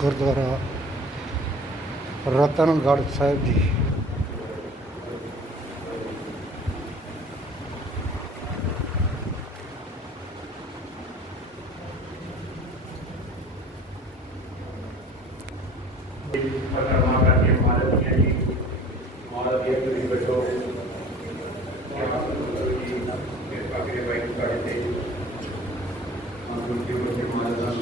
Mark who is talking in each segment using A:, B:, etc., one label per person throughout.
A: ਗੁਰਦੁਆਰਾ ਰਤਨਗੜ੍ਹ ਸਾਹਿਬ ਜੀ।
B: ਪਰਮਾ ਕਰਕੇ ਮਾਰਤ ਦੀਆਂ ਜੀ ਮਾਰਤ ਦੀ ਤੁਸੀਂ ਬੈਠੋ ਕਿਆ ਕਰੋ ਜੀ ਮੇਰੇ ਪਾਕੇ ਬਾਈਕ ਕਰਦੇ ਹਾਂ ਗੁਰਜੀ ਗੁਰਜੀ ਮਾਰਤ ਦਾ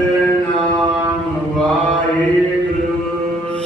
B: ਸਤਨਾਮ ਵਾਹਿਗੁਰੂ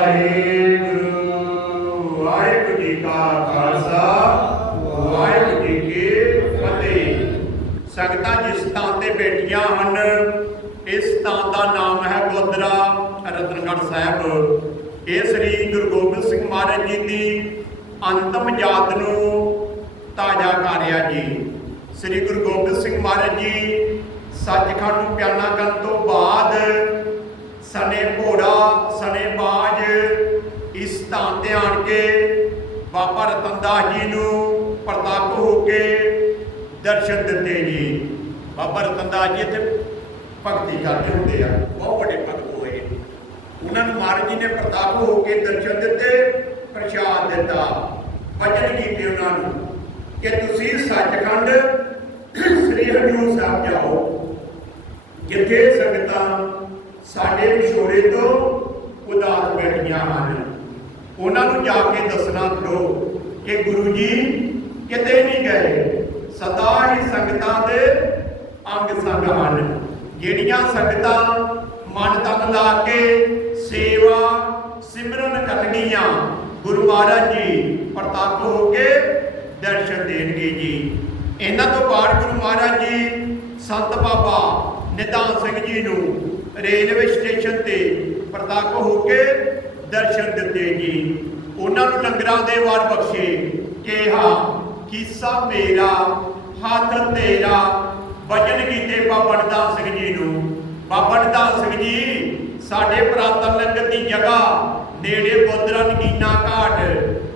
B: ਵਾਹਿਗੁਰੂ। ਵਾਹਿਗੁਰੂ ਜੀ ਕਾ ਖਾਲਸਾ, ਵਾਹਿਗੁਰੂ ਜੀ ਕੀ ਫਤਿਹ। ਸੰਗਤਾਂ ਜਿਸ ਥਾਂ ਤੇ ਬੈਠੀਆਂ ਹਨ, ਇਸ ਥਾਂ ਦਾ ਨਾਮ ਹੈ ਗੁਰਦੁਆਰਾ ਰਤਨਗੜ੍ਹ ਸਾਹਿਬ। ਇਹ ਸ੍ਰੀ ਗੁਰੂ ਗੋਬਿੰਦ ਸਿੰਘ ਮਹਾਰਾਜ ਜੀ ਦੀ ਅੰਤਮ ਯਾਦ ਨੂੰ ਤਾਜ਼ਾ ਕਰ ਰਿਹਾ ਜੀ। ਸ੍ਰੀ ਗੁਰੂ ਗੋਬਿੰਦ ਸਿੰਘ ਮਹਾਰਾਜ ਜੀ ਸੱਚਖੰਡ ਨੂੰ ਪਿਆਨਾ ਕਰਨ ਤੋਂ ਬਾਅਦ ਸਨੇ ਘੋੜਾ ਸਨੇ ਬਾਜ ਸਥਾਨ ਤੇ ਆਣ ਕੇ ਬਾਬਾ ਰਤਨਦਾਸ ਜੀ ਨੂੰ ਪ੍ਰਤਾਪ ਹੋ ਕੇ ਦਰਸ਼ਨ ਦਿੱਤੇ ਜੀ। ਬਾਬਾ ਰਤਨਦਾਸ ਜੀ ਇੱਥੇ ਭਗਤੀ ਕਰਦੇ ਹੁੰਦੇ ਆ, ਬਹੁਤ ਵੱਡੇ ਭਗਤ ਹੋਏ। ਉਹਨਾਂ ਨੂੰ ਮਹਾਰਾਜ ਜੀ ਨੇ ਪ੍ਰਤਾਪ ਹੋ ਕੇ ਦਰਸ਼ਨ ਦਿੱਤੇ, ਪ੍ਰਸ਼ਾਦ ਦਿੱਤਾ। ਵਚਨ ਕੀਤੇ ਉਹਨਾਂ ਨੂੰ ਕਿ ਤੁਸੀਂ ਸੱਚਖੰਡ ਸ੍ਰੀ ਹਜੂਰ ਸਾਹਿਬ ਜਾਓ, ਜਿੱਥੇ ਸੰਗਤਾਂ ਸਾਡੇ ਵਿਛੋੜੇ ਤੋਂ ਉਦਾਸ ਬੈਠੀਆਂ ਹਨ। ਉਹਨਾਂ ਨੂੰ ਜਾ ਕੇ ਦੱਸਣਾ ਕਰੋ ਕਿ ਗੁਰੂ ਜੀ ਕਿਤੇ ਨਹੀਂ ਗਏ। ਸਦਾ ਹੀ ਸੰਗਤਾਂ ਦੇ ਅੰਗ ਸੰਗ ਹਨ। ਜਿਹੜੀਆਂ ਸੰਗਤਾਂ ਮਨ ਤਨ ਲਾ ਕੇ ਸੇਵਾ ਸਿਮਰਨ ਕਰਨਗੀਆਂ ਗੁਰੂ ਮਹਾਰਾਜ ਜੀ ਪ੍ਰਤੱਖ ਹੋ ਕੇ ਦਰਸ਼ਨ ਦੇਣਗੇ ਜੀ। ਇਹਨਾਂ ਤੋਂ ਬਾਅਦ ਗੁਰੂ ਮਹਾਰਾਜ ਜੀ ਸੰਤ ਬਾਬਾ ਨਿਧਾਨ ਸਿੰਘ ਜੀ ਨੂੰ ਰੇਲਵੇ ਸਟੇਸ਼ਨ ਤੇ ਪ੍ਰਤੱਖ ਹੋ ਕੇ ਦਰਸ਼ਨ ਦਿੱਤੇ ਜੀ। ਉਹਨਾਂ ਨੂੰ ਲੰਗਰਾਂ ਦੇ ਵਾਰ ਬਖਸ਼ੇ। ਕਿਹਾ, ਕਿਸਾ ਮੇਰਾ, ਹੱਥ ਤੇਰਾ, ਵਚਨ ਕੀਤੇ ਬਾਬਾ ਨਿਧਾਨ ਸਿੰਘ ਜੀ ਨੂੰ। ਬਾਬਾ ਨਿਧਾਨ ਸਿੰਘ ਜੀ, ਸਾਡੇ ਪ੍ਰਾਤਨ ਲੰਗਰ ਦੀ ਜਗ੍ਹਾ, ਨੇੜੇ ਬੋਦਰਾ ਨਗੀਨਾ ਘਾਟ,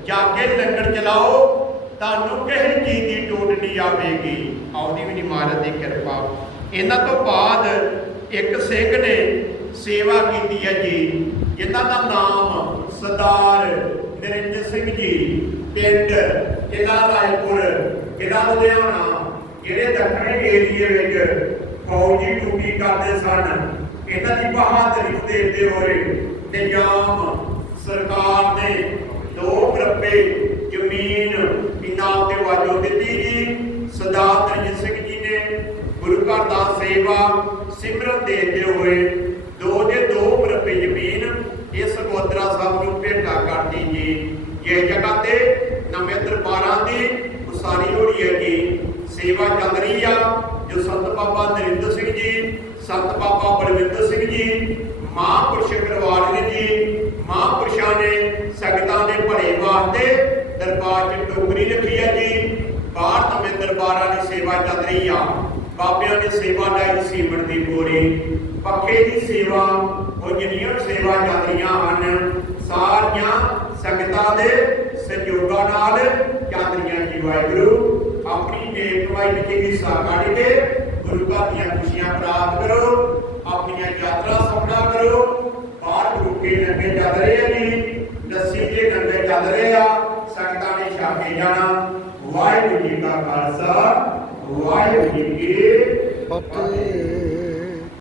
B: ਜਾ ਕੇ ਲੰਗਰ ਚਲਾਓ। ਤੁਹਾਨੂੰ ਕਿਸੇ ਚੀਜ਼ ਦੀ ਟੋਟ ਨਹੀਂ ਆਵੇਗੀ। ਆਉਦੀ ਵੀ ਨਹੀਂ ਮਹਾਰਾਜ ਦੀ ਕਿਰਪਾ। ਇਹਨਾਂ ਤੋਂ ਬਾਅਦ ਇੱਕ ਸਿੰਘ ਨੇ ਸੇਵਾ ਕੀਤੀ ਹੈ ਜੀ। ਜਿਨ੍ਹਾਂ ਦਾ ਨਾਮ ਸਰਦਾਰ ਨਰਿੰਦਰ ਸਿੰਘ ਜੀ, ਪਿੰਡ ਕਿਲਾ ਰਾਏਪੁਰ ਕਿਲਾ ਲੁਧਿਆਣਾ, ਜਿਹੜੇ ਦੱਖਣੀ ਏਰੀਏ ਵਿੱਚ ਫੌਜੀ ਡਿਊਟੀ ਕਰਦੇ ਸਨ। ਇਹਨਾਂ ਦੀ ਬਹਾਦਰੀ ਦੇਖਦੇ ਹੋਏ ਨਿਜ਼ਾਮ ਸਰਕਾਰ ਨੇ ਦੋ ਮਰਬੇ ਜ਼ਮੀਨ ਇਨਾਮ ਤੇ ਵਾਜੋ ਦਿੱਤੀ ਜੀ। ਸਰਦਾਰ ਨਰਿੰਦਰ ਸਿੰਘ ਜੀ ਨੇ ਗੁਰੂ ਘਰ ਦਾ ਸੇਵਾ ਸਿਮਰਨ ਦੇਦੇ ਹੋਏ ਦੋ ਜ਼ਮੀਨ ਇਸ ਗੋਦਰਾ ਸਾਹਿਬ ਨੂੰ ਭੇਟਾ ਕਰਦੀ ਜੀ। ਇਹ ਜਗ੍ਹਾ ਤੇ ਨਵੇਂ ਦਰਬਾਰਾਂ ਦੀ ਉਸਾਰੀ ਹੋ ਰਹੀ ਹੈ ਜੀ। ਸੇਵਾ ਚੱਲ ਰਹੀ ਆ, ਜੋ ਸੰਤ ਬਾਬਾ ਨਰਿੰਦਰ ਸਿੰਘ ਜੀ, ਸੰਤ ਬਾਬਾ ਬਲਵਿੰਦਰ ਸਿੰਘ ਜੀ, ਮਹਾਂਪੁਰਸ਼ ਕਰਵਾਲ ਨੇ ਜੀ, ਮਹਾਂਪੁਰਸ਼ਾਂ ਨੇ ਸੰਗਤਾਂ ਦੇ ਭਲੇ ਵਾਸਤੇ ਦਰਬਾਰ 'ਚ ਟੋਕਰੀ ਰੱਖੀ ਹੈ ਜੀ। ਬਾਹਰ ਨਵੇਂ ਦਰਬਾਰਾਂ ਦੀ ਸੇਵਾ ਚੱਲ ਰਹੀ ਆ। ਬਾਬਿਆਂ ਦੀ ਸੇਵਾ ਲਈ ਸੀਮਣ ਦੀ ਬੋਰੀ ਪੱਖੇ ਦੀ ਸੇਵਾ ਉਹ ਜਿੰਨੀਆਂ ਸੇਵਾ ਰਹੀਆਂ ਹਨ। ਸਾਰੀਆਂ ਸੰਗਤਾਂ ਦੇ ਸਹਿਯੋਗਾਂ ਨਾਲ ਰਹੀਆਂ ਜੀ ਵਾਹਿਗੁਰੂ। ਆਪਣੀ ਨੇਕ ਕਮਾਈ ਵਿੱਚ ਹਿੱਸਾ ਕੱਢ ਕੇ ਗੁਰੂ ਘਰ ਦੀਆਂ ਖੁਸ਼ੀਆਂ ਪ੍ਰਾਪਤ ਕਰੋ ਆਪਣੀਆਂ ਯਾਤਰਾ ਸਫਲਾ ਕਰੋ। ਬਾਹਰ ਗੁਰੂ ਕੇ ਲੰਗੇ ਚੱਲ ਰਹੇ ਆ ਜੀ ਲੱਸੀ ਦੇ ਲੰਗੇ ਚੱਲ ਰਹੇ ਆ ਸੰਗਤਾਂ ਨੇ ਛਾਕੇ ਜਾਣਾ। ਵਾਹਿਗੁਰੂ ਜੀ ਕਾ ਖਾਲਸਾ ਵਾਹਿਗੁਰੂ ਜੀ ਕੀ
A: ਫਤਿਹ।